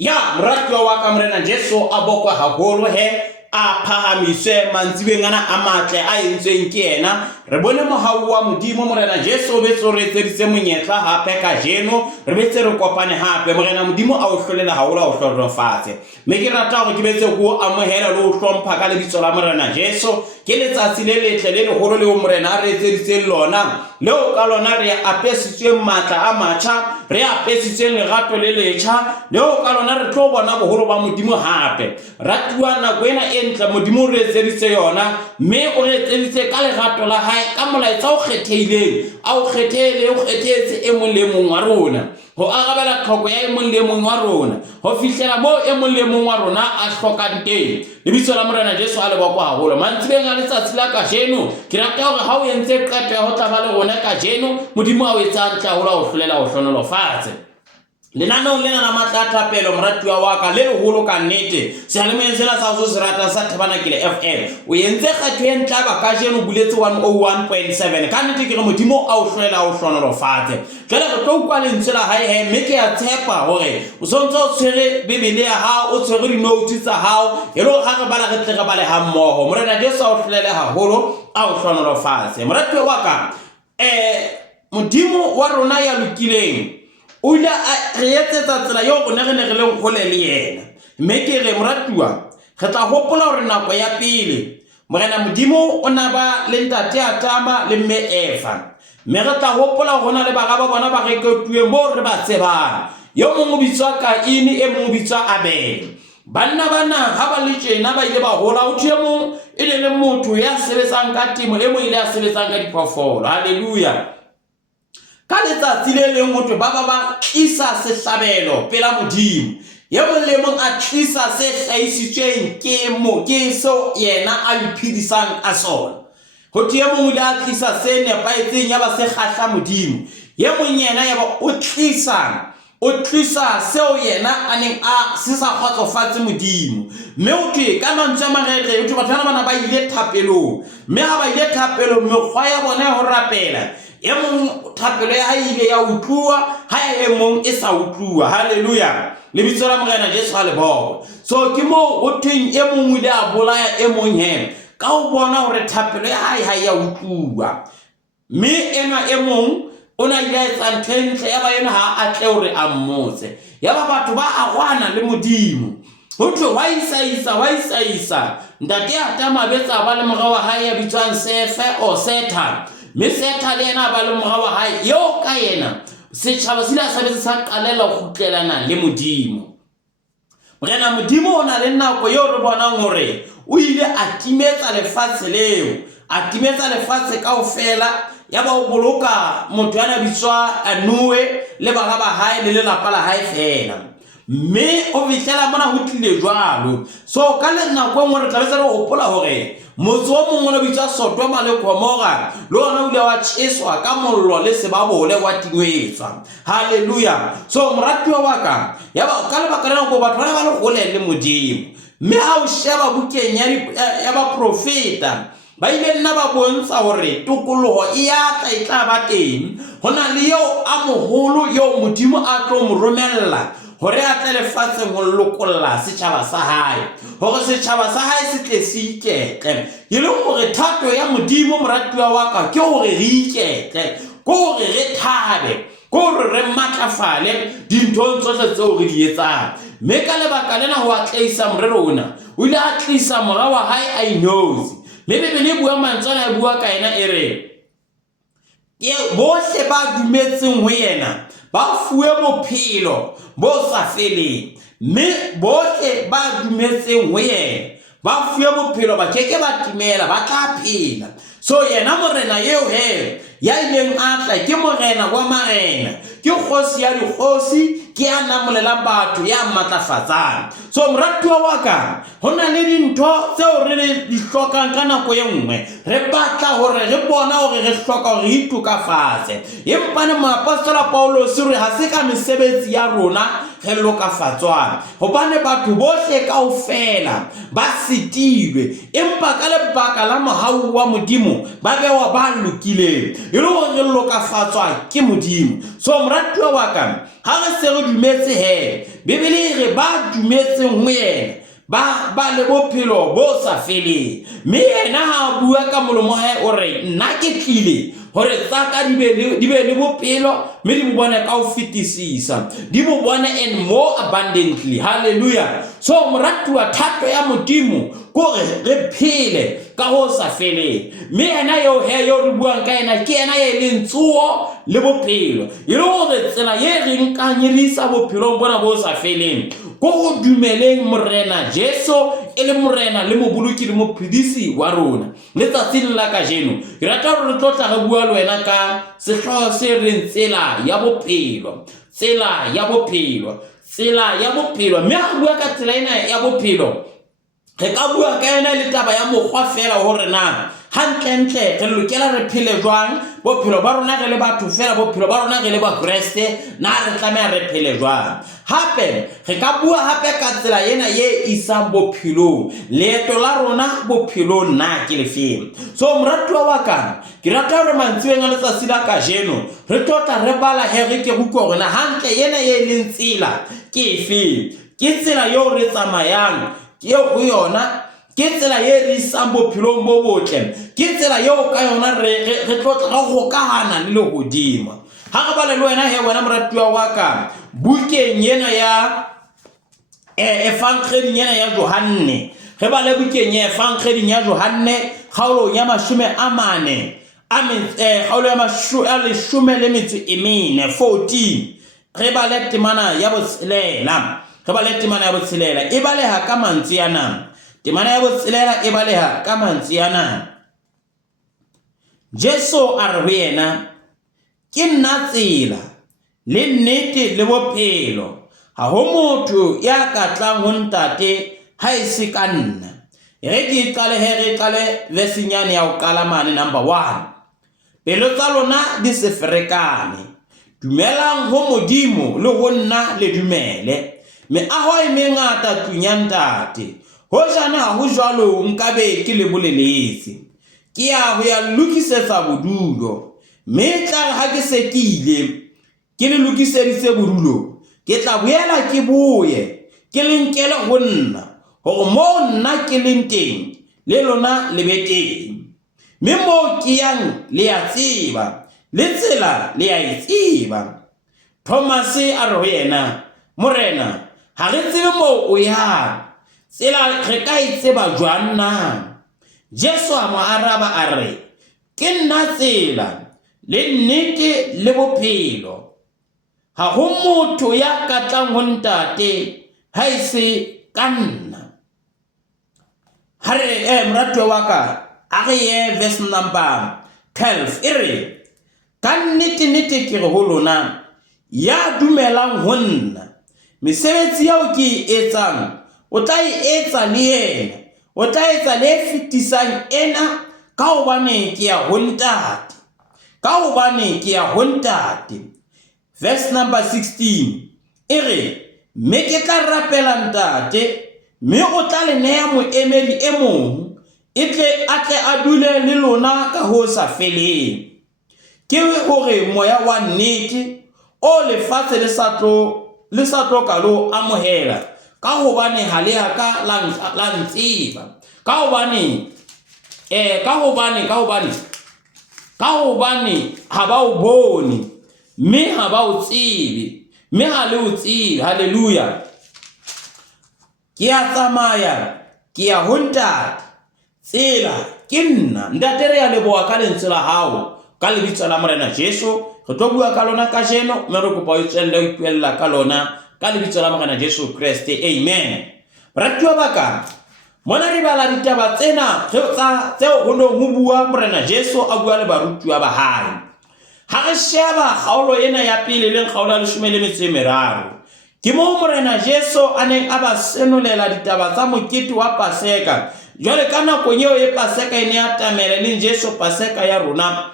Ya moratuwa wa ka Morena Jesu a bokwa haholo he a phahamiswe mantsibeng ana a matle a entsweng ke yena. Re bone mohau wa modimo Morena Jesu o betse re etseditse monyetla hape ka jeno re betse re kopane hape Morena modimo a o hlolela haholo a o hlolofatse. Me ke rata hore ke betse go amohela le o hlompha ka lebitso la Morena Jesu ke letsatsi le letle le leholo le o Morena a re etseditse lona leo ka lona re apesitsweng matla a matjha re apesitsweng lerato le letjha leo ka lona re tlo bona boholo ba modimo hape. Ratuwa nako ena e ntle modimo re etseditse yona mme o re etseditse ka lerato la hae ka molaetsa o kgethehileng a o kgethele o kgethetse e mong le mong wa rona ho arabela tlhoko ya e mong le mong wa rona ho fihlela mo e mong le mong wa rona a hlokang teng. Lebitso la Morena Jesu a le bokwa haholo mantsibeng a letsatsi la kajeno ke rata hore ha o entse qeto ya ho tla ba le rona kajeno modimo a o etsa ntle haholo a o hlolela ho hlonolofatse. Lenanong lena la matla a thapelo moratuwa wa ka le leholo ka nnete sealemoeng sena sa ho se rata sa Tabanakele FM o entse kgetho e ntle ba kajeno buletse 101.7 ka nnete ke re modimo a o hlolela ho hlonolofatse. Jwale re tlo utlwa lentswe la hae he mme ke a tshepa hore o sontse o tshwere bibele ya hao o tshwere di-notes tsa hao e le ha re bala re tle re bale ha mmoho. Morena Jesu a o hlolele haholo a o hlonolofatse. Moratuwa wa ka modimo wa rona ya lokileng o ile a re etsetsa tsela yo go ne re le nkgole le yena mme ke re moratuwa re tla hopola hore nako ya pele Morena modimo o na ba le ntate a tama le mme Efa mme re tla hopola hona le bagaba bona ba rekotuwe mo re ba tsebana yo mongwe o bitswa Kaini e mongwe o bitswa Abele. Banna bana ha ba le tjena ba ile ba hola o thwe mong e le motho ya sebetsang ka temo e mo ile a sebetsang ka diphoofolo. Haleluya. Ka letsatsi le leng motho ba tlisa sehlabelo pela modimo ye mong le mong a tlisa se hlahisitsweng ke so yena a iphedisang a sona. Ho thwe mong le a tlisa se nepaetseng ya ba se kgahla modimo ye mong yena ya ba o tlisa seo yena a neng a se sa kgotsofatse modimo mme o thwe ka mantswe a marere o thwe batho bana ba ile thapelong mme ha ba ile thapelong mekgwa ya bona ho rapela e mong thapelo ya hae ile ya utlwa ha e mong e sa utlwa. Haleluya. Lebitso la Morena Jesu a le bokwa. So ke mo o thweng e mong ile a bolaya e mong he ka o bona hore thapelo ya hae ha ya utlwa mme ena e mong ona ile a etsa ntho e ntle ya ba yena ha a tle hore a mmotse ya ba batho ba agwana le modimo ho thwe wa isaisa ntate a tama betsa ba le morao wa hae ya bitswang Sefe o Satan mme Satan le yena ba le morao wa hae yo ka yena setjhaba se la sebetsa sa qalela ho kgutlelana le modimo. Morena modimo o na le nako yo re bonang hore o ile a timetsa lefatshe leo a timetsa lefatshe kaofela ya ba o boloka motho yana bitswa Noe le bana ba hae le lelapa la hae fela mme o fihlela mona ho tlile jwalo. So ka le nako ngwe re tla be re hopola hore motse o mongwe o bitswa Sodoma le Gomora le ona o ile wa tjheswa ka mollo le sebabole wa tingwetswa. Haleluya. So moratuwa wa ka ya ba ka lebaka la go batho ba le gole le modimo mme ha o sheba bukeng ya ba profeta ba ile nna ba bontsha hore tokoloho e ya tla ba teng hona le yo a moholo yo modimo a tlo mo romella hore a tle lefatsheng ho lokolla setjhaba sa hae hore setjhaba sa hae se tle se iketle e le hore thato ya modimo moratuwa wa ka ke hore re iketle ko hore re thabe ko hore re matlafale dinthong tsohle tseo re di etsang mme ka lebaka lena ho a tlisa morero ona o ile a tlisa morao wa hae a inozi mme Bebele bua mantsana e bua ka yena e re bohle ba dumetseng ho yena ba fuwe bophelo bo sa feleng mme bohle ba dumetseng ho yena ba fuwe bophelo ba keke ba timela ba tla phela. So yena morena eo he ya ileng a tla ke morena wa marena ke kgosi ya dikgosi ke a namolelang batho ya matlafatsang. So moratuwa wa ka hona le dintho tseo re di hlokang ka nako e nngwe re batla hore re bona hore re hloka hore re itukafatse empa ne moapostola Paulos re ha se ka mesebetsi ya rona re lokafatswana hobane batho bohle kaofela ba sitilwe empa ka lebaka la mohau wa modimo ba bewa ba lokileng e le gore re lokafatswa ke modimo. So moratuwa wa ka ha re se re dumetse he Bibele re ba dumetseng ho yena ba le bophelo bo sa feleng, mme yena ha bua ka molomo hae o re nna ke tlile hore tsaka di be le bophelo mme di bo bone ka ho fetisisa, di bo bone and more abundantly. Hallelujah. So moratuwa thato ya modimo kore re phele ka ho sa feleng, mme yena yo re buang ka yena ke yena ye leng tsuo le bophelo. E le gore tsela ye re nkanyerisa bophelong bona bo sa feleng ko go dumeleng morena Jesu e le morena le moboloki le mophedisi wa rona. Letsatsing la kajeno ke rata gore re tlotla re bua le wena ka sehlooho se reng tsela ya bophelo, tsela ya bophelo, tsela ya bophelo. Mme ha bua ka tsela ena ya bophelo re ka bua ka yena le taba ya mokgwa fela hore na hantle re lokela re phele jwang bophelo ba rona re le batho fela, bophelo ba rona re le ba Kriste na re tlameha re phele jwang. Hape re ka bua hape ka tsela ena ye isang bophelong, leeto la rona bophelong na ke lefeng. So moratuwa wa ka ke rata hore mantsiweng a letsatsi la kajeno re tlotla re bala he re ke rutwa hore na hantle yena ye leng tsela ke efeng, ke tsela yo re tsamayang ke go yona, ke tsela ye re isang bophelong bo botle, ke tsela yo ka yona re tlotla go hokahana le lehodimo. Ha re bala le wena he wena moratuwa wa ka bukeng yena ya evangeling yena ya Johanne, re bala bukeng ya evangeling ya Johanne kgaolo ya 40 kgaolo ya 14, re bala temana ya botshelela, re bala temana ya botshelela e baleha ka mantswe yana, temana ya botshelela e baleha ka mantswe yana. Jesu a re ho yena ke nna tsela le nnete le bophelo, ha ho motho ya ka tlang ho ntate ha e se ka nna. Re ke qale verse nyane ya ho qala mane number 1. Pelo tsa lona di se ferekane, dumelang ho modimo le ho nna le dumele. Meaho e mengata tlung ya ntate, hojane ha ho jwalo nkabe ke le boleletse. Ke ya ho ya lokisetsa bodulo, mme tla ha ke se ke ile ke le lokiseditse bodulo, ke tla boela ke boye ke le nkele ho nna, hore mo nna ke leng teng le lona le be teng. Mme mo ke yang le ya tseba, le tsela le ya e tseba. Thomas a re ho yena, morena ha re tsebe mo o yang, tsela re ka e tseba jwang na? Jesu a mo araba a re, ke nna tsela le nnete le bophelo, ha ho motho ya ka tlang ho ntate ha e se ka nna. Ha re moratuwa wa ka a re ye verse number 12 e re, ka nnete ke re ho lona ya dumelang ho nna, mesebetsi yao ke e etsang o tla e etsa le yena, o tla etsa le fetisang ena ka hobane ke ya ho ntate, ka hobane ke ya ho ntate. Verse number 16 e re, mme ke tla rapela ntate, mme o tla le neha moemedi e mong a tle a dule le lona ka ho sa feleng, ke hore moya wa nnete o lefatshe le sa tlo ka lo amohela, ka hobane ha le ka la ntseba, ka hobane ha ba o bone, mme ha ba o tsebe, mme ha le o tsebe. Hallelujah. Ke ya tsamaya ke ya ho ntate, tsela ke nna. Ntate re ya leboha ka lentswe la hao ka lebitso la morena Jesu. Re tlo bua ka lona ka jeno, mme re kopa o tswelle o ipuella ka lona ka lebitso la morena Jesu Kriste. Amen. Baratuwa ba ka, mona re bala ditaba tsena tseo ho nong ho bua morena Jesu a bua le baratuwa ba hae. Ha re sheba kgaolo ena ya pele le kgaolo ya 13, ke mo morena Jesu a neng a ba senolela ditaba tsa mokete wa Paseka. Jwale ka nako eo e Paseka e ne ya tamela le Jesu Paseka ya rona,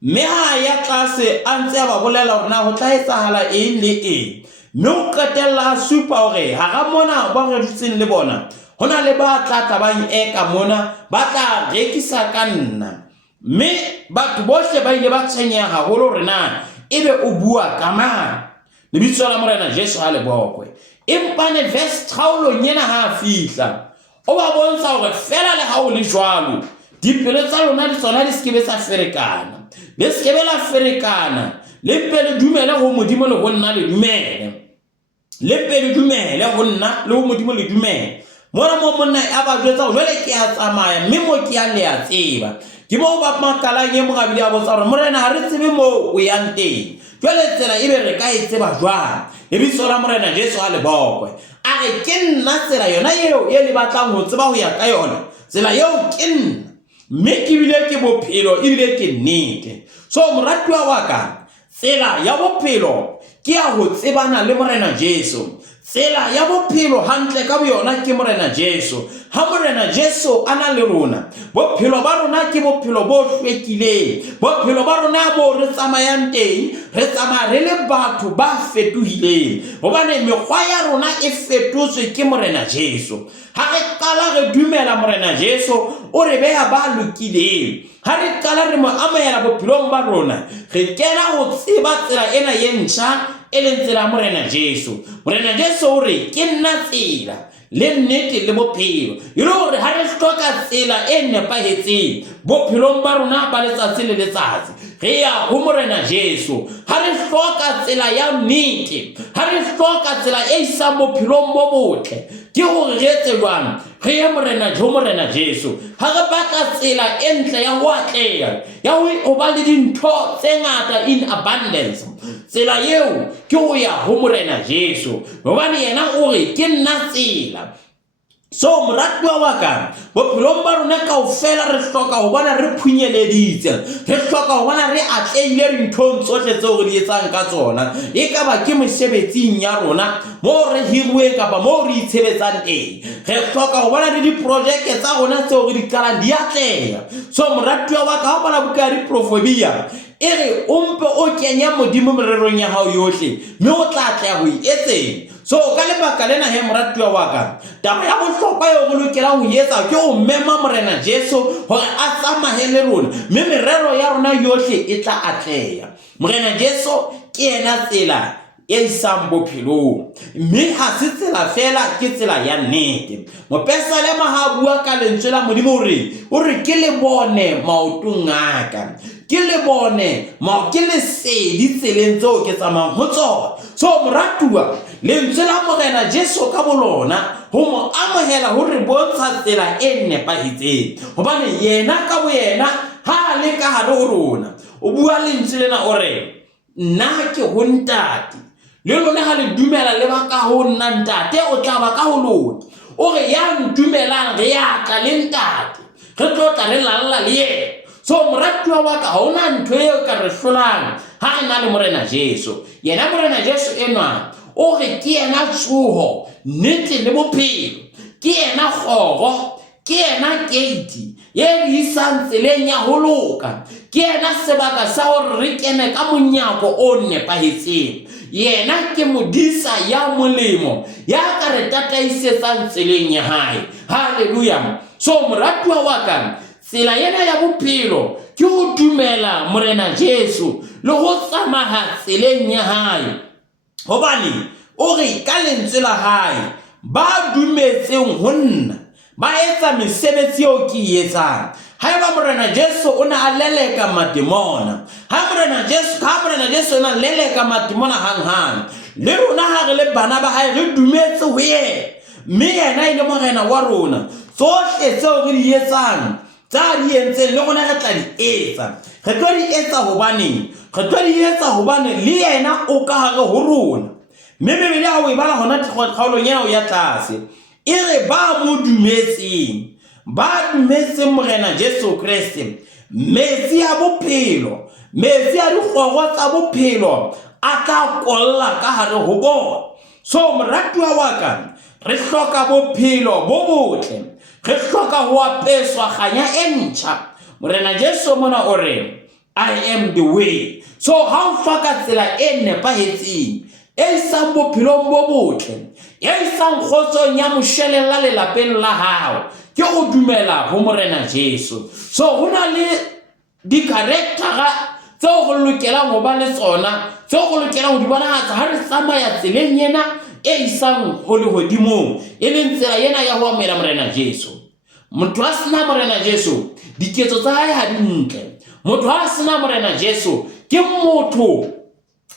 mme ha ya tlase a ntse a ba bolela hore na ho tla etsahala eng le eng. Mme o qetella supa hore ha ga mona ba re dutseng le bona, hona le ba tla bang eka mona ba tla rekisa ka nna, mme batho bohle ba ile ba tshwenyeha haholo hore na ebe o bua ka mang. Lebitso la Morena Jesu ha le bokwe. Empane verse thaolong ena ha fihla o ba bontsha hore fela le ha o le jwalo dipelo tsa lona di tsona di skebe sa ferekana, le skebe la ferekana, le pele dumele ho Modimo le ho nna le dumele, le pele dumele ho nna le ho Modimo le dumele. Mona mo monna a ba jwetsa jwale ke a tsamaya mme mo ke a le a tseba ke mo ba makalang e mogabile a botsa hore morena ha re tsebe mo o yang teng, jwale tsela ebe re ka e tseba jwang. Lebitso la Morena Jesu ha le bokwe. A re ke nna tsela yona eo e le batlang ho tseba ho ya ka yona, tsela eo ke nna, mme ke bile ke bophelo ebile ke nnete. So moratuwa wa ka, tsela ya bophelo ke ya ho tsebana le Morena Jesu. Tsela ya bophelo hantle ka boyona ke Morena Jesu. Ha Morena Jesu ana le rona, bophelo ba rona ke bophelo bo hlwekileng, bophelo ba rona bo re tsamayang teng, re tsamaya re le batho ba fetohileng hobane mekgwa ya rona e fetotswe ke Morena Jesu. Ha re qala re dumela Morena Jesu o re beha ba lokileng, ha re qala re mo amohela bophelong ba rona, re kena ho tseba tsela ena e ntjha e leng tsela ya Morena Jesu. Morena Jesu o re ke nna tsela le nnete le bophelo. E le hore ha re hloka tsela e nepahetseng bophelong ba rona ba letsatsi le letsatsi, re ya ho Morena Jesu. Ha re hloka tsela ya nnete, ha re hloka tsela e isang bophelong bo botle, ke hore re etse jwang? Re ye Morena Jesu. Ha re batla tsela e ntle ya ho atleha, ya ho ba le dintho tse ngata in abundance, tsela eo ke ho ya ho Morena Jesu hobane yena o re ke nna tsela. So moratuwa wa ka, bophelong ba rona kaofela re hloka ho bona re phunyeleditse, re hloka ho bona re atlehile dinthong tsohle tseo re di etsang ka tsona, e ka ba ke mosebetsing ya rona mo re hiruweng kapa mo re itshebetsang teng. Re hloka ho bona le diprojeke tsa rona tseo re di qalang di atleha. So moratuwa wa ka, ha bala buka ya Diprofobia e re o mpe o kenya Modimo mererong ya hao yohle mme o tla atleha ho e etseng. So ka lebaka lena he moratuwa wa ka, taba ya bohlokwa eo re lokelang ho etsa ke ho mema Morena Jesu hore a tsamahele rona mme merero ya rona yohle e tla atleha. Morena Jesu ke yena tsela e isang bophelong, mme ha se tsela fela, ke tsela ya nnete. Mopesalema ha bua ka lentswe la Modimo o re ke le bone maotong a ka, ke le bone ke le sedi tseleng tseo ke tsamayang ho tsona. So moratuwa, lentswe la Morena Jesu ka bolona ho mo amohela ho re bontsha tsela e nepahetseng hobane yena ka bo yena ha le ka hare ho rona. O bua lentswe lena o re nna ke ho ntate, le lona ha le dumela le ba ka ho nna ntate o tla ba ka ho lona. O re ya ndumelang re ya tla le ntate, re tlo tla re lalla le yena. So moratuwa wa ka, ha hona ntho eo ka re hlolang ha re na le Morena Jesu. Yena Morena Jesu enwa o re ke yena tsoho, nnete le bophelo, ke yena kgoro, ke yena gate ye re isang tseleng ya ho loka, ke yena sebaka sa hore re kene ka monyako o nepahetseng. Yena ke modisa ya molemo ya ka re tataisetsang tseleng ya hae. Haleluya. So moratuwa wa ka, tsela yena ya bophelo ke ho dumela Morena Jesu le ho tsamaya tseleng ya hae hobane o re ka lentswe la hae, ba dumetseng ho nna ba etsa mesebetsi eo ke e etsang. Haeba Morena Jesu o na a leleka mademona, ha Morena Jesu o na leleka mademona hang le rona ha re le bana ba hae re dumetse ho yena, mme yena ile morena wa rona. Tsohle tseo re di etsang tsa di entseng le rona re tla di etsa. Re tlo di etsa hobane le yena o ka hare ho rona. Mme Bebele ha o e bala hona kgaolong ena o ya tlase, e re ba mo dumetseng, ba dumetseng Morena Jesu Kriste, metsi a bophelo, metsi a dikgoro tsa bophelo a tla kolla ka hare ho bona. So moratuwa wa ka, re hloka bophelo bo botle, re hloka ho apeswa kganya e ntjha. Morena Jesu mona o re I am the way. So ha o hloka tsela e nepahetseng e isang bophelong bo botle, e isang kgotsong ya moshwelella lelapeng la hao, ke go dumela ho Morena Jesu. So hona le di-charactera tseo go lokelang go ba le tsona, tseo go lokelang go di bonagatsa ha re tsamaya tseleng ena e isang go legodimong, e leng tsela ena ya go amela Morena Jesu. Motho a sena Morena Jesu diketso tsa hae ha di ntle. Motho a sena Morena Jesu ke motho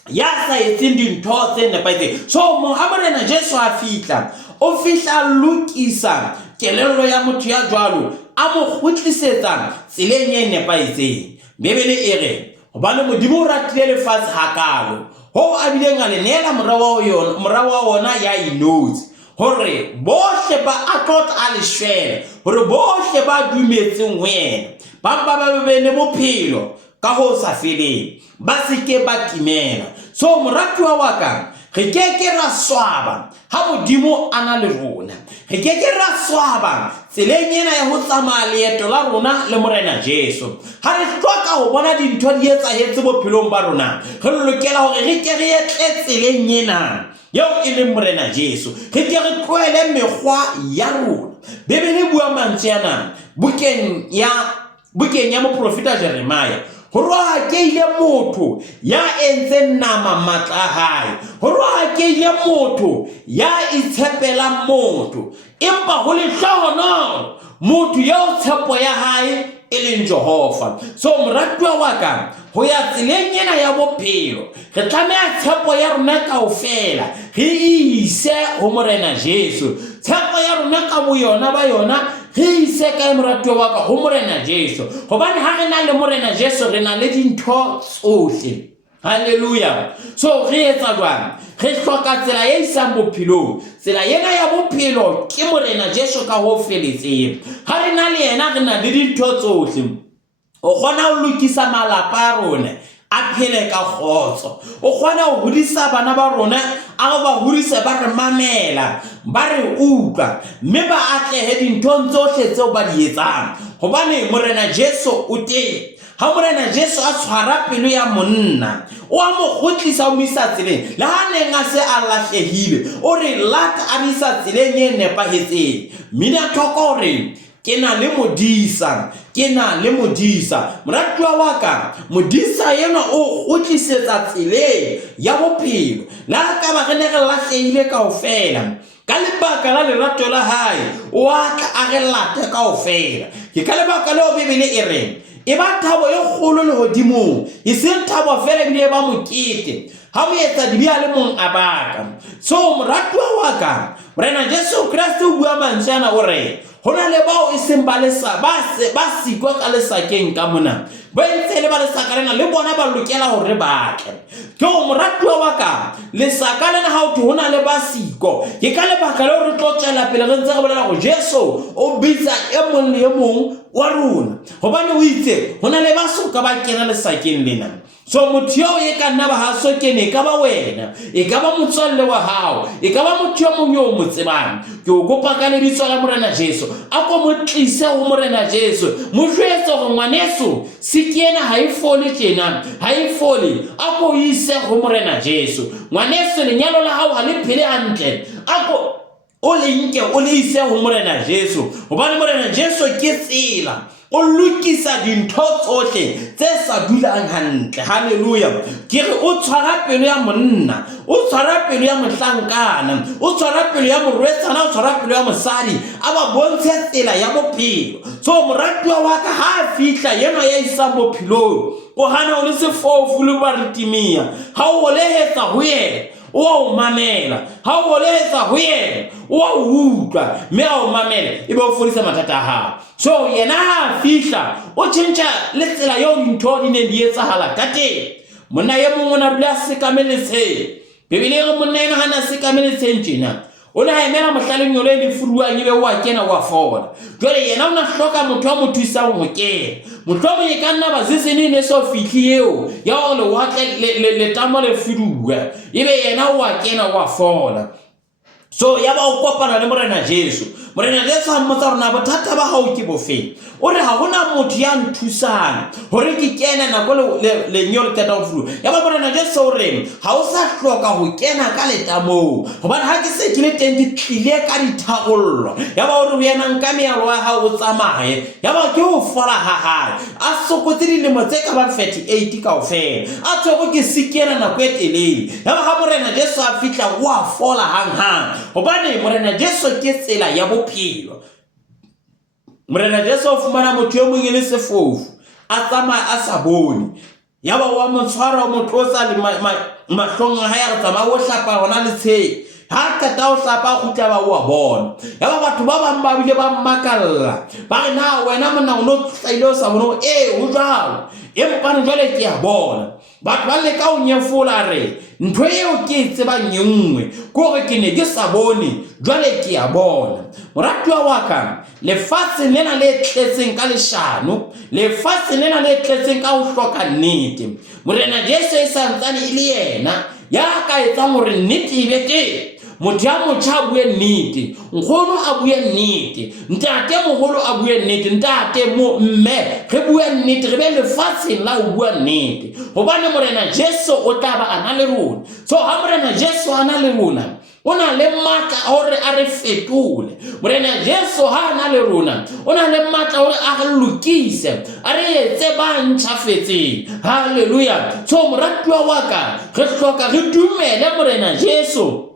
ya sa etseng dintho tse nepahetseng. So ha Morena Jesu a fihla, o fihla lokisa kelello ya motho ya jwalo, a mo kgutlisetsa tseleng e nepahetseng. Bebele e re hobane Modimo o ratile lefatshe hakalo, ho a bileng a le neela morao wa ona ya inotse, hore bohle ba a tlotla a le shwele, hore bohle ba dumetseng ho yena ba be le bophelo ka ho sa feleng, ba seke ba timela. So moratuwa wa ka, re keke ra swaba ha Modimo a na le rona, re keke ra swaba tseleng ena ya ho tsamaya leeto la rona le Morena Jesu. Ha re hloka ho bona dintho di etsahetse bophelong ba rona, re lokela hore re ke re etle tseleng ena yeo e leng Morena Jesu, re ke re tlohele mekgwa ya rona. Bebele bua mantswe ana bukeng ya moprofeta Jeremiah, ho roha ke ile motho ya entseng nama matla hae, ho roha ke ile motho ya itshepela motho, empa ho le hlohono motho ya tshepo ya hae e leng Jehova. So moratuwa wa ka, ho ya tseleng ena ya bophelo, re tlameha tshepo ya rona kaofela re ise ho Morena Jesu. Tshepo ya rona ka boyona ba yona re ise ka moratuwa wa ka ho Morena Jesu, hobane ha re na le Morena Jesu re na le dintho tsohle. Hallelujah. So re etsa jwang? Re hloka tsela e isang bophelong. Tsela ena ya bophelo ke Morena Jesu ka ho feletseng. Ha re na le yena re na le dintho tsohle. O kgona ho lokisa malapa a rona a phele ka kgotso, o kgona ho hodisa bana ba rona a ba hodise ba re mamela, ba re utlwa, mme ba atlehe dinthong tsohle tseo ba di etsang, hobane Morena Jesu o teng. Ha Morena Jesu a tshwara pelo ya monna, o a mo kgotlisa o mo isa tseleng, le ha neng a se a lahlehile o re lata a mo isa tseleng e nepahetseng. Mina thoko hore ke na le modisa, moratuwa wa ka, modisa yena o kgutlisetsa tseleng ya bophelo. La ka ba re ne re lahlehile kaofela, ka lebaka la lerato la hae o a tla a re late kaofela. Ke ka lebaka leo Bebele e reng e ba thabo e kgolo lehodimong, e seng thabo fela ebile e ba mokete ha o etsa dibia le mong a baka. So moratuwa wa ka, Morena Jesu Kriste o bua mantswe ana o re hona le bao e seng ba sikwa ka lesakeng ka mona, ba ntse le ba lesaka lena le bona ba lokela hore ba tle. Ke o moratuwa wa ka, lesaka lena ha o thwe hona le ba siko, ke ka lebaka leo re tlo tswela pele re ntse re bolela go Jesu o bitsa e mong le e mong wa rona, hobane o itse hona le ba soka ba kena lesakeng lena. So motho yo e ka nna ba ha so kene, e ka ba wena, e ka ba motswalle wa hao, e ka ba motho yo mong yo mo tsebang. Ke o kopa ka lebitso la Morena Jesu a ko mo tlise ho Morena Jesu, mo jwetse hore ngwaneso sikiena ha e fole tjena, ha e fole, a ko ise ho Morena Jesu. Ngwaneso lenyalo la hao ha le phele hantle, a ko o le nke o le ise ho Morena Jesu, hobane Morena Jesu ke tsela, o lokisa dintho tsohle tse sa dulang hantle. Hallelujah. Ke re o tshwara pelo ya monna, o tshwara pelo ya mohlankana, o tshwara pelo ya morwetsana, o tshwara pelo ya mosadi, a ba bontshe tsela ya bophelo. So moratuwa wa ka ha fihla yena ya isang bophelong, o hana o le sefofu le baritimia, ha o lehetsa ho yena o a mamela, ha o lehetsa ho yena o a utlwa, mme a o mamela e ba o fodisa mathata a hao. So yena ha fihla o tjhentjha le tsela yo dintho di ne di etsahala ka teng. Monna ye mong o na dula sekameletse, Bebele re monna ena ha na sekameletse tjena, o le ha emela mohlaleng yo le furuang ebe o a kena wa fola. Jwale yena o na hloka motho wa mo thusang ho kena, mohlomong e ka nna bazisini ne so fihli eo ya hore le watle le tamo le furuwa, ebe yena o a kena wa fola. So ya ba o kopana le morena Jesu ha mmotsa rona bothata ba hao ke bofeng o re ha hona motho ya nthusang hore ke kena nako le nyolo teta o fulu ya ba morena Jesu o re ha o sa hloka ho kena ka letamo hobane ha ke se ke le teng ke tlile ka ditharollo ya ba o re yena nka mealo wa hao o tsamaye ya ba ke o fola ha hae a sokotse dilemo tse ka ba 38 kaofela a tshwego ke sikena nako e telele ya ba ha morena Jesu a fihla o a fola hang hobane morena Jesu ke tsela ya bophelo morena Jesu o fumana motho yo mongwe le sefofu a tsamaya a sa bone ya ba wa motshwara o motlosa le mahlong a hae a tsamaya o hlapa hona le tshe ha ka ta o hlapa go tla ba o bona ya ba batho ba bang ba bile ba makalla ba re na wena mona o no tsaile o sa bona o jalo empa ne jwale ke a bona batho ba le ka o nyefola re ntwe eo ke tseba nyengwe go re ke ne ke sa bone jwale ke a bona moratuwa wa ka lefatshe lena le tletseng ka leshano lefatshe lena le tletseng ka ho hloka nnete morena Jesu e santsane e le yena ya ka etsa hore nnete e be teng motho ya motjha a bue nnete nkgono a bue nnete ntate moholo a bue nnete ntate mme re bue nnete re be lefatsheng la ho bua nnete hobane morena Jesu o tla ba ana le rona so ha morena Jesu ana le rona o na le matla hore a re fetole morena Jesu ha ana le rona o na le matla hore a re lokise a re etse ba ntshafetse haleluya so moratuwa wa ka re hloka re dumele morena Jesu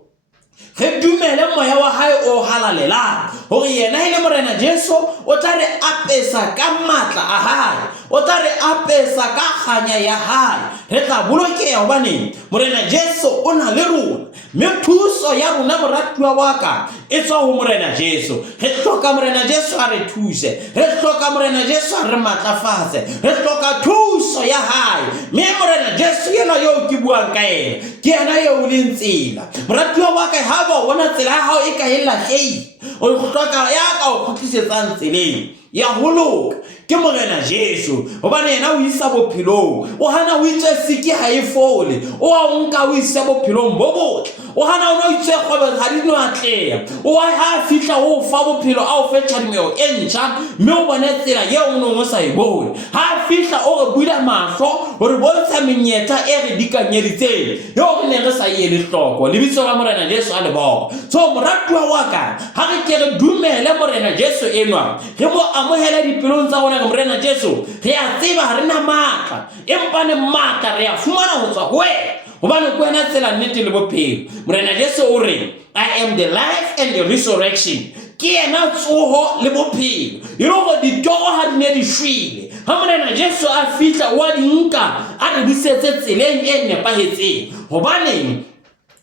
re dumele moya wa hae o halalela hore yena ile morena Jesu o tla re apesa ka matla a hae o tla re apesa ka khanya ya hae re tla bolokeha hobane morena Jesu o na le rona mme thuso ya rona moratuwa wa ka e tswa ho morena Jesu re hloka morena Jesu a re thuse re hloka morena Jesu a re matlafatse re hloka thuso ya hae mme morena Jesu yena yo ke buang ka ena ke yena yo o leng tsela moratuwa wa ka ha ba bona tsela ya hao e ka e lahlehile o hloka ya ka o khutlisetsang tseleng ya holoka ke morena Jesu hobane yena o isa bophelong o hana o itse siki ha e fole o a nka o isa bophelong bo botle o hana o no itse khobe ha di no atleya o ha fihla o fa bophelo a o fetsa dimeo e ntjha mme o bona tsela ye o no mo sa e bone ha fihla o re buila mahlo hore bontsha menyetla e re dikanyeditseng yo re ne re sa yele hloko lebitso la morena Jesu a le bo so moratuwa wa ka ha re ke re dumele morena Jesu enwa re mo amohela dipelong tsa rona morena Jesu re a tseba ha rena matla empa ne matla re a fumana ho tswa ho wena hobane ko ena tsela nnete le bophelo morena Jesu o re I am the life and the resurrection ke ena tsoho le bophelo e ro go ditoro ha di ne di shwile ha morena Jesu a fihla wa di nka a re bisetse tseleng e nepahetseng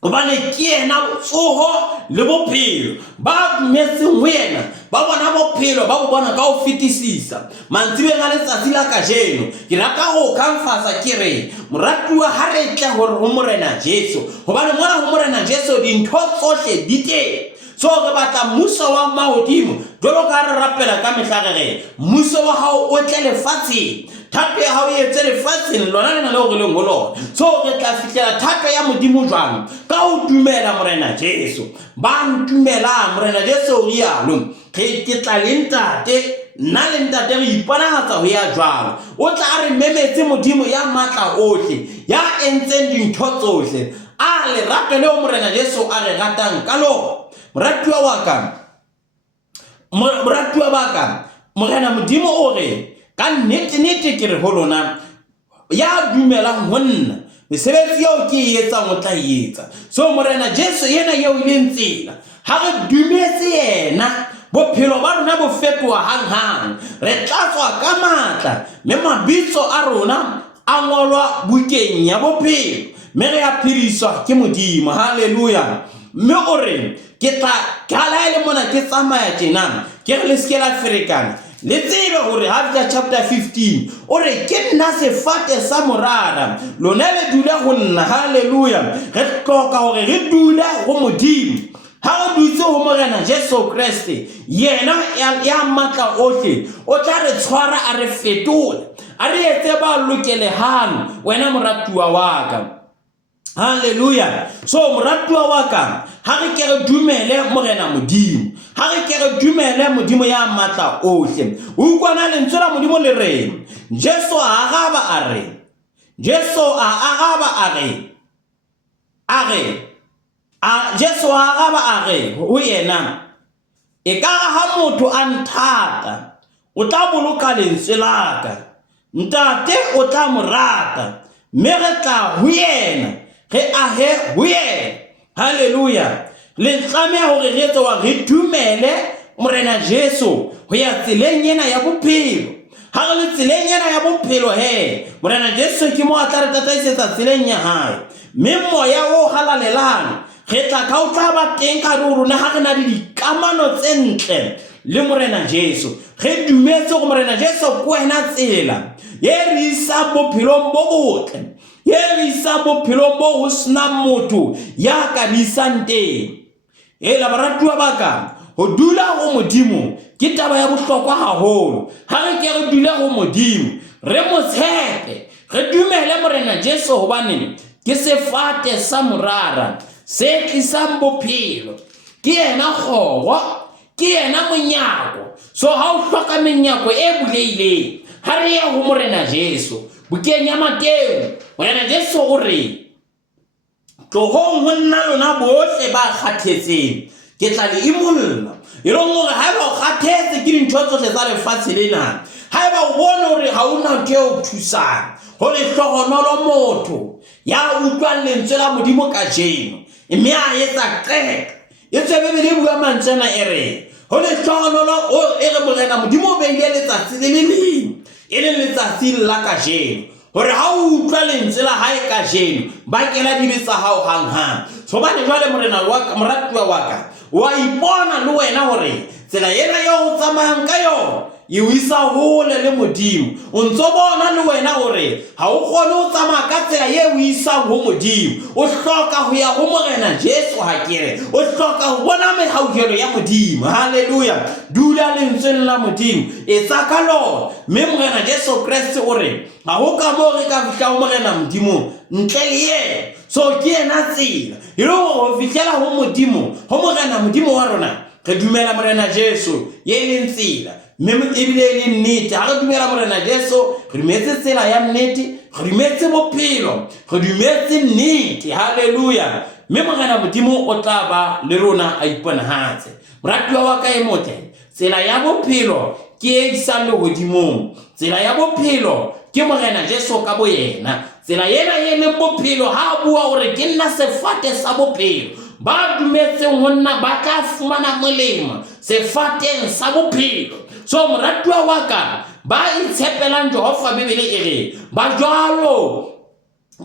hobane ke ena tsoho le bophelo ba dumetseng ho yena ba bona bophelo ba bo bona ka ho fetisisa mantsibeng a letsatsi la kajeno ke rata ho kamfasa ke re moratuwa ha re tla hore ho morena Jesu hobane mona ho morena Jesu dintho tsohle di teng so re batla mmuso wa mahodimo jwalo ka re rapela ka mehlagere mmuso wa hao o tle lefatsheng thato ya hao e etse lefatsheng lona le na le ho re leng ho lona so re tla fihlela thato ya modimo jwang ka ho dumela morena Jesu ba ntumela morena Jesu o rialo ke tla le ntate nna le ntate re iponahatsa ho ya jwalo o tla a re memetse modimo ya matla ohle ya entseng dintho tsohle a le rato le morena Jesu a re ratang ka lona moratuwa wa ka morena modimo o re ka nnete ke re ho lona ya dumelang ho nna mesebetsi eo ke e etsang o tla e etsa so morena Jesu yena yeo e leng tsela ha re dumetse yena bophelo ba rona bo fetoha hang re tlatswa ka matla mme mabitso a rona a ngolwa bukeng ya bophelo mme re a phiriswa ke modimo haleluya mme o re ke tla gala ile mona ke tsamaya tjena ke re le skela ferekana le tsebe hore Haggai chapter 15 o re ke nna sefate sa morara lona le dula ho nna haleluya re tloka hore re dula ho modimo ha o dutse ho morena Jesu Kriste yena ya matla ohle o tla re tshwara a re fetola a re etse ba lokele hang wena moratuwa wa ka haleluya so moratuwa wa ka ha re ke re dumele morena modimo, ha re ke re dumele modimo ya matla ohle. O utlwana lentswe la modimo le reng, Jesu a araba a re, Jesu a araba a re ho yena, e ka ha motho a nthata o tla boloka lentswe la ka, ntate o tla mo rata, mme re tla ho yena, re ahe ho yena. Haleluya. Le tlameha hore re etse wa re dumele morena Jesu ho ya tseleng ena ya bophelo. Ha re le tseleng ena ya bophelo morena Jesu ke mo a tla re tataisetsa tseleng ya hae, mme moya o halalelang re tla ka o tla ba teng ka rona ha re na le dikamano tse ntle le morena Jesu. Re dumetse go morena Jesu ko wena tsela ye re isa bophelong bo botle, ye re isa bophelong bo ho sna motho ya ka disang teng. La baratuwa baka, ho dula ho modimo ke taba ya bohlokwa haholo. Ha re ke re dula ho modimo, re mo tshepe, re dumele morena Jesu hobane ke sefate sa morara se tlisang bophelo, ke yena kgoro, ke yena monyako. So ha o hloka menyako e buleileng, ha re ya ho morena Jesu. Bukeng ya Mateo morena Jesu o re, tlohong ho nna lona bohle ba kgathetseng, ke tla le imolla. E leng hore ha ba o kgathetse ke dintho tsohle tsa lefatshe lena, ha ba o bona hore ha ona ke o thusang, ho le hlohonolo motho ya utlwang lentswe la modimo ka jeno, mme a etsa qeto. E tsebe le bua mantsana e re, ho le hlohonolo o e re morena modimo o beile letsatsi le le leng, e le letsatsi la ka jeno, hore ha o utlwa lentswe la hae ka jeno ba kela dibe tsa hao hang. So bane jwale morena wa ka, moratuwa wa ka, wa ipona le wena hore tsela yena yo o tsamayang ka yona e o isa hole le modimo. O ntso bona le wena hore ha o kgone ho tsamaya ka tsela ye o isang ho modimo, o hloka ho ya ho morena Jesu. Ha kere o hloka ho bona mehauhelo ya modimo. Haleluya. Dula lentsweng la modimo, etsa ka lona, mme morena Jesu Kriste o re ha ho ka mo re ka fihla ho morena modimo ntle le yena. So ke yena tsela e le ho fihlela ho modimo, ho morena modimo wa rona. Re dumela morena Jesu ye leng tsela, mme ebile e le nnete. Ha re dumela morena Jesu, re dumetse tsela ya nnete, re dumetse bophelo, re dumetse nnete. Haleluya. Mme morena modimo o tla ba le rona a iponahatse. Moratuwa wa ka e motle, tsela ya bophelo ke e isang le hodimong. Tsela ya bophelo ke morena Jesu ka bo yena. Tsela yena ye leng bophelo ha bua hore ke nna sefate sa bophelo, ba dumetseng ho nna ba tla fumana molemo sefateng sa bophelo. So moratuwa wa ka, ba itshepelang Jehova, Bibele e re ba jwalo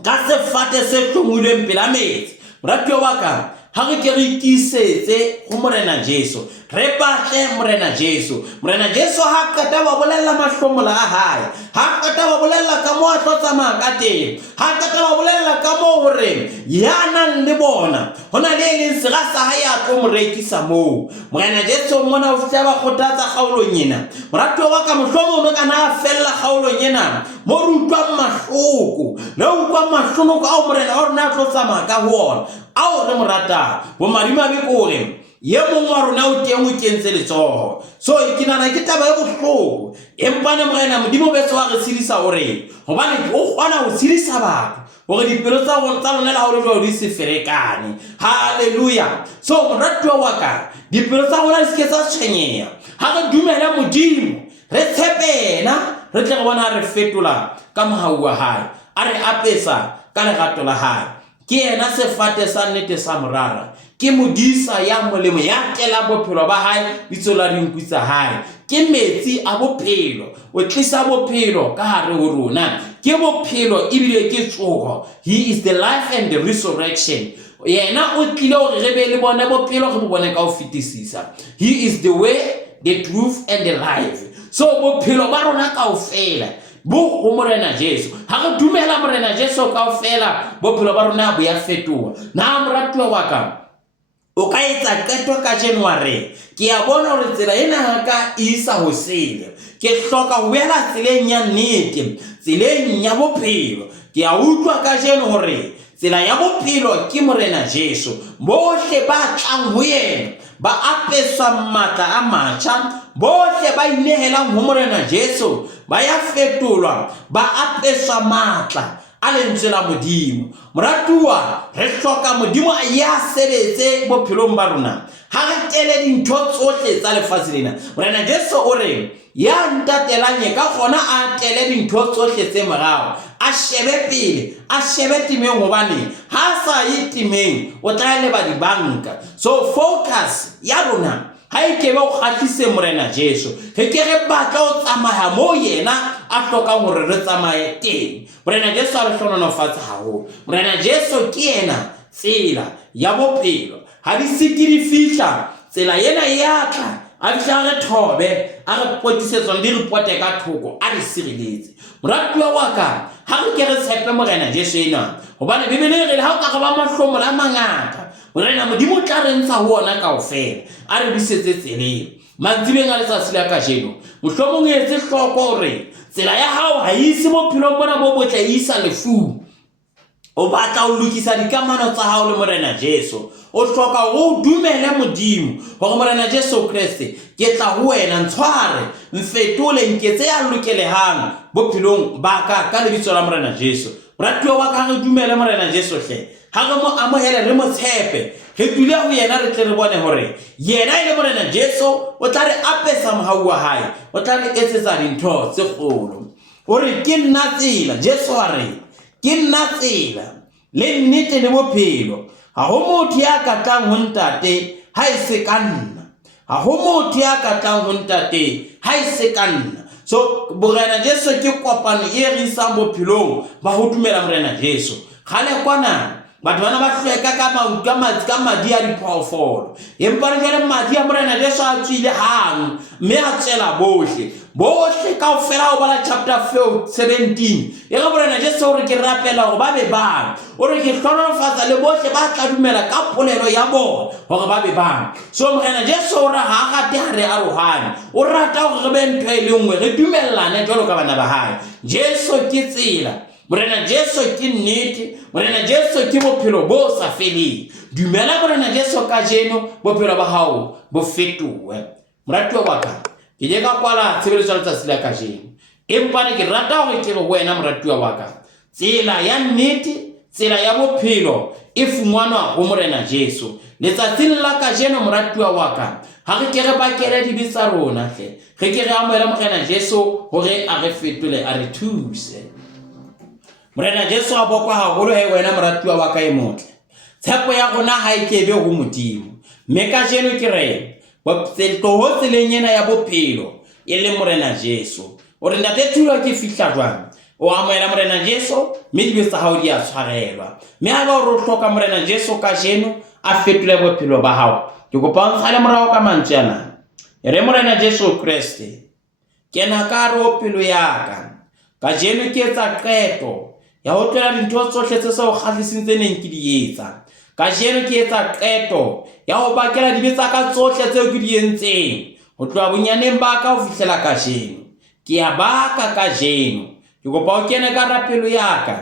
ka sefate se hlongilweng pela metsi. Moratuwa wa ka, ha re ke re ikisetse ho morena Jesu, re batle morena Jesu. Morena Jesu ha qeta ba bolella mahlomola a hae, ha qeta ba bolella ka mo a tlo tsamaya ka teng, ha qeta ba bolella ka mo hore ya nang le bona hona le leng sera sa hae a tlo mo rekisa moo. Morena Jesu mona o fihla ba kgothatsa kgaolong ena. Moratuwa wa ka, mohlomong o kana a fella kgaolong ena mo re utlwang mahloko, le utlwang mahlonoko ao morena wa rona a tlo tsamaya ka ho ona, ao re mo ratang. Bomadimabe ke hore ye mong wa rona o teng o kentse letsoho. So ke nana ke taba e bohloko, empane morena modimo betso wa re tshedisa hore hobane o kgona ho tshedisa batho hore dipelo tsa lona le ha o le jwalo di se ferekane. Haleluya. So moratuwa wa ka, dipelo tsa rona di se tsa tshwenyeha. Ha re dumela modimo, re tshepena, re tle re bona re fetola ka mohau wa hae, a re apesa ka lerato la hae. Ke yena sefate sa nnete sa morara, ke modisa ya molemo ya kela bophelo ba hae ditsola dinkwi tsa hae. Ke metsi a bophelo, o tlisa bophelo ka hare ho rona. Ke bophelo ebile ke tsoho. He is the life and the resurrection. Yena o tlile hore re be le bone bophelo, re bo bone ka ho fetisisa. He is the way, the truth and the life. So bophelo ba rona kaofela bo ho morena Jesu. Ha re dumela morena Jesu kaofela, bophelo ba rona bo ya fetoha. Na moratuwa wa ka, o ka etsa qeto ka January, ke a bona hore tsela ena ka isa ho sele, ke hloka ho boela tseleng ya nnete, tseleng ya bophelo. Ke a utlwa ka jeno hore tsela ya bophelo ke Morena Jesu. Bohle ba tlang ho yena ba apeswa matla a matjha, bohle ba inehelang ho Morena Jesu ba ya fetolwa, ba apeswa matla a lentswe la Modimo. Moratuwa, re hloka Modimo ya sebetse bophelong ba rona. Ha re tele dintho tsohle tsa lefatshe lena. Morena Jesu o re ya ntatelanye ka gona a tele dintho tsohle tse morao, a shebe pele, a shebe timeng, hobane ha sa ye timeng o tla leba dibanka. So focus ya rona ha e kebe o kgatlise Morena Jesu, re ke re batla o tsamaya mo yena a hlokang hore re tsamaye teng. Morena Jesu a re hlohonolofatsa haholo. Morena Jesu ke yena tsela ya bophelo. Ha di sikiri fihla tsela yena ya tla a fihla re thobe, a re potisetswa di re pote ka thoko, a re sireletse. Moratuwa wa ka, ha re ke re tshepe Morena Jesu ena, hobane Bibele e re ha o ka ba mahlomola a mangata, Morena Modimo tla re ntsha ho ona kaofela, a re bisetse tseleng. Mantsibeng a letsatsi la kajeno, mohlomong etse hloko hore tsela ya hao ha ise bophelong bona bo botle, e isa lefung. O batla o lokisa dikamano tsa hao le Morena Jesu, o hloka o dumele Modimo hore Morena Jesu Kriste ke tla ho wena, ntshware mfetole nketse ya lokelehang bophelong ba ka lebitso la Morena Jesu. Moratuwa wa ka, re dumele Morena Jesu hle, ha re mo amohele, re mo tshepe, re dule ho yena, re tle re bone hore yena ile Morena Jesu o tla re apesa mohau wa hae, o tla re etsetsa dintho tse kgolo. O re ke nna tsela, Jesu a re ke nna tsela le nnete le bophelo. Ha ho motho ya ka tlang ho ntate ha e se ka nna, ha ho motho ya ka tlang ho ntate ha e se ka nna. So Morena Jesu ke kopano e re isang bophelong ba ho dumela Morena Jesu. Kgale kwana batho bana ba hlweka ka madi a diphoofolo, empa re jale madi a Morena Jesu a tswile hang, mme a tsela bohle kaofela. O bala chapter 17 e re Morena Jesu o re ke rapela hore ba be bang, o re ke hlohonolofatsa le bohle ba tla dumela ka polelo ya bona hore ba be bang. So Morena Jesu o re ha gate ha re arohane, o rata hore re be ntho e le nngwe, re dumellane jwalo ka bana ba hae. Jesu ke tsela, Morena Jesu ke nnete, Morena Jesu ke bophelo bo sa feleng. Dumela Morena Jesu kajeno, bophelo ba hao bo fetohe. Moratuwa wa ka, ke je ka kwala tshebeletso ya letsatsi la kajeno, empa ne ke rata hore ke re wena moratuwa wa ka, tsela ya nnete, tsela ya bophelo e fungwanwa ho Morena Jesu. Letsatsing la kajeno moratuwa wa ka, ha re ke re bakele dibetsa rona hle, re ke re amohela Morena Jesu hore a re fetole, a re thuse. Morena Jesu a bokwa haholo he wena moratuwa wa ka e motle. Tshepo ya rona ha e kebe ho Modimo, mme kajeno ke re ho tseleng ena ya bophelo e le Morena Jesu. O re ntate thulo ke fihla jwang, o amohela Morena Jesu, mme dibetsa hao di a tshwarelwa. Mme ha ba o hloka Morena Jesu kajeno a fetole bophelo ba hao, ke kopa o ntsale morao ka mantswe ana. E re Morena Jesu Kriste, kena ka hare pelo ya ka, kajeno ke etsa qeto ya ho tlola dintho tsohle tse sa o kgahlisitseng neng ke di etsa. Kajeno ke etsa qeto ya ho bakela dibetsa ka tsohle tseo ke di entseng ho tloha bonyaneng ba ka ho fihlela kajeno. Ke a baka kajeno, ke kopa o kene ka hara pelo ya ka,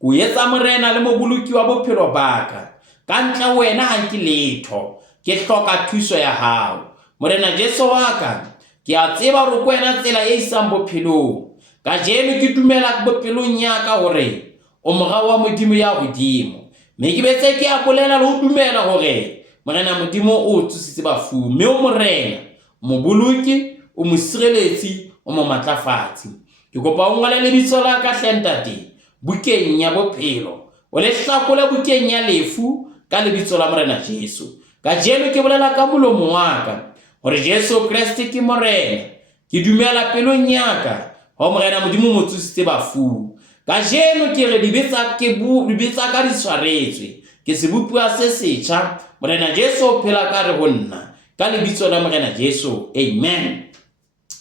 ko etsa morena le moboloki wa bophelo ba ka. Ka ntle wena ha nke letho, ke hloka thuso ya hao. Morena Jesu wa ka, ke a tseba hore ke wena tsela e isang bophelong. Kajeno ke dumela bophelong ya ka hore o morao wa Modimo ya hodimo, mme ke betse ke a bolela le ho dumela hore Morena Modimo o tsositse bafu, mme o morena, moboloki, o mosireletsi, o mo matlafatsi. Ke kopa o ngwale lebitso la ka hle ntate bukeng ya bophelo, o le hlakole bukeng ya lefu ka lebitso la Morena Jesu. Kajeno ke bolela ka molomo wa ka hore Jesu Kriste ke morena. Ke dumela pelong ya ka ho Morena Modimo mo tsositse bafu. Kajeno ke re dibetsa ka di tshwaretswe, ke sebopua se setjha. Morena Jesu o phela ka re ho nna ka lebitso la Morena Jesu, amen.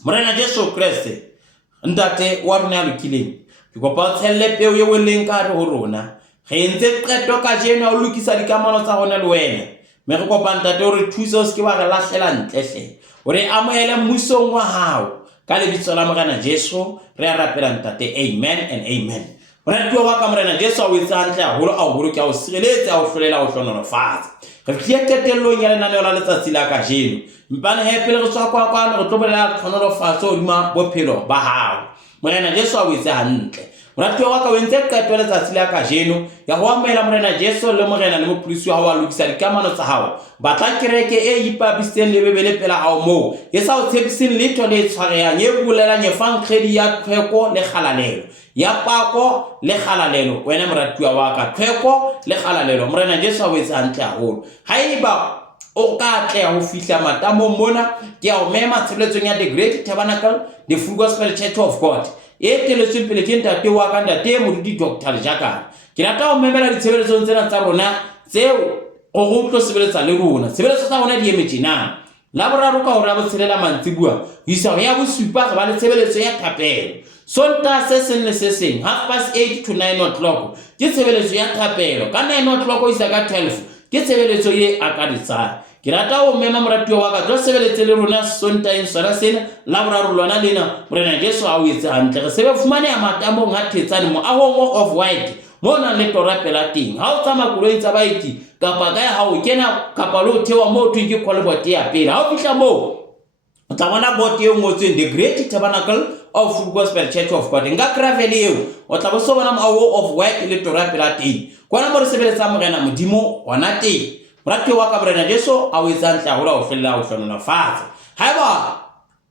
Morena Jesu Kriste, ntate wa rona ya lokileng, ke kopa o tshelle peo eo e leng ka hare ho rona. Re entse qeto kajeno ho lokisa dikamano tsa rona le wena, mme re kopa ntate o re thuse o se ke wa re lahlela ntle hle, o re amohele mmusong wa hao ka lebitso la Morena Jesu re a rapela ntate, amen and amen. moratuwa wa ka morena Jesu a o etsa hantle haholo a o boloke a o sireletse a o hlolela o hlonolofatsa re fihle qetellong ya lenaneo la letsatsi la kajeno mpane he pele re tswa kwa kwano re tlo bolela tlhonolofatso hodima bophelo ba hao morena Jesu a o etsa hantle moratuwa wa ka o entse qeto letsatsi la kajeno ya ho amohela morena Jesu le morena le mopholosi wa hao a lokisa dikamano tsa hao batla kereke e ipapisitseng le bebele pela hao moo e sa o tshepiseng letho le tshwarehang e bolelang e fang kgedi ya tlhweko le kgalalelo ya pako le kgalalelo wena moratuwa wa ka tlhweko le kgalalelo morena Jesu a o etsa hantle haholo haeba o ka tla ho fihla matamong mona ke a o mema tshebeletsong ya The Great Tabernacle the Full Gospel Church of God e teletswe pele ke ntate wa ka ntate modudi Dr. Jakane ke rata ho memela ditshebeletsong tsena tsa rona tseo o tlo sebeletsa le rona tshebeletso tsa rona di emetjena la boraro ka hore a botshelela mantsibua isa ya bosupa re ba le tshebeletso ya thapelo sonta se seng le se seng 8:30 to 9 o'clock ke tshebeletso ya thapelo ka 9 o'clock isa ka 12 ke tshebeletso ye akaditsana ke rata ho mema moratuwa wa ka tlo sebeletse le rona sonta in sona sena la boraro lona lena morena Jesu a o etsa hantle re sebe fumane ya matamong ha thetsane mo ahong of white mona le tora pela teng ha o tsama koloi tsa baiti kapa ka ha o kena kapa lo thewa mo twing ke kwalebot ya pele ha o fihla mo o tla bona bot e ngotsweng The Great Tabernacle of Full Gospel Church of God nga gravel eo o tla bo so bona mo of white le tora pela teng kwana mo re sebeletsa morena modimo ona teng moratuwa wa ka morena Jesu a o etsa hantle haholo o fella o hlonolofatsa haeba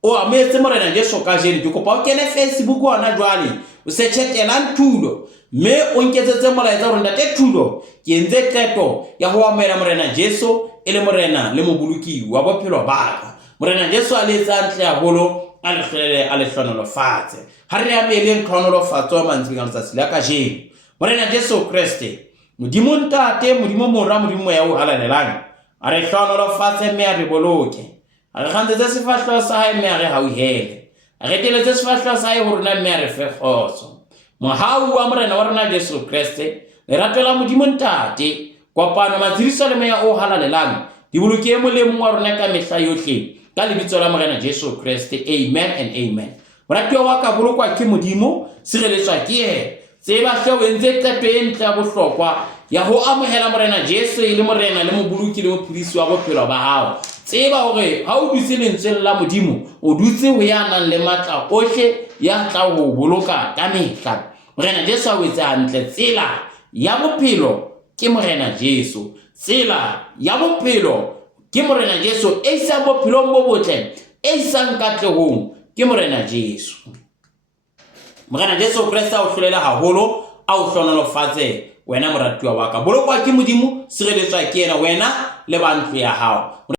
o ametse morena Jesu ka jeno ke kopa o kene Facebook ona jwale o searche Telang Thulo mme o nketsetse molaetsa hore ntate Thulo ke entse qeto ya ho amela morena Jesu e le morena le moboloki wa bophelo ba ka morena Jesu a le etsa hantle haholo a le hlolele a le hlonolofatse ha re amele tlhonolofatso mantsibeng a letsatsi la kajeno morena Jesu Kriste modimo ntate modimo mora modimo ya o halalelang a re hlonolofatse mme a re boloke a re kgantse sefahleho sa hae mme a re hauhele a re teletse sefahleho sa hae ho rona mme a re fe kgotso mohau wa morena wa rona Jesu Kriste lerato la modimo ntate kopano matsiriso le meya o halalelang di boloke molemo wa rona ka mehla yohle ka lebitso la morena Jesu Kriste amen and amen moratuwa wa ka bolokwa ke modimo sireletswa ke ye tseba hlo entse qeto e ntle ya bohlokwa ya ho amohela morena Jesu le morena le moboloki le mopholosi wa bophelo ba hao tseba hore ha o dutse lentsweng la modimo o dutse ho ya nang le matla ohle ya tla ho boloka ka mehla morena Jesu a o etsa hantle tsela ya bophelo ke morena Jesu tsela ya bophelo ke morena Jesu e isa bophelong bo botle e isang katlehong ke morena Jesu morena Jesu Kriste o hlolela haholo a o hlonolofatse wena moratuwa wa ka bolokwa ke modimo sireletswa ke yena wena le bantlo ya hao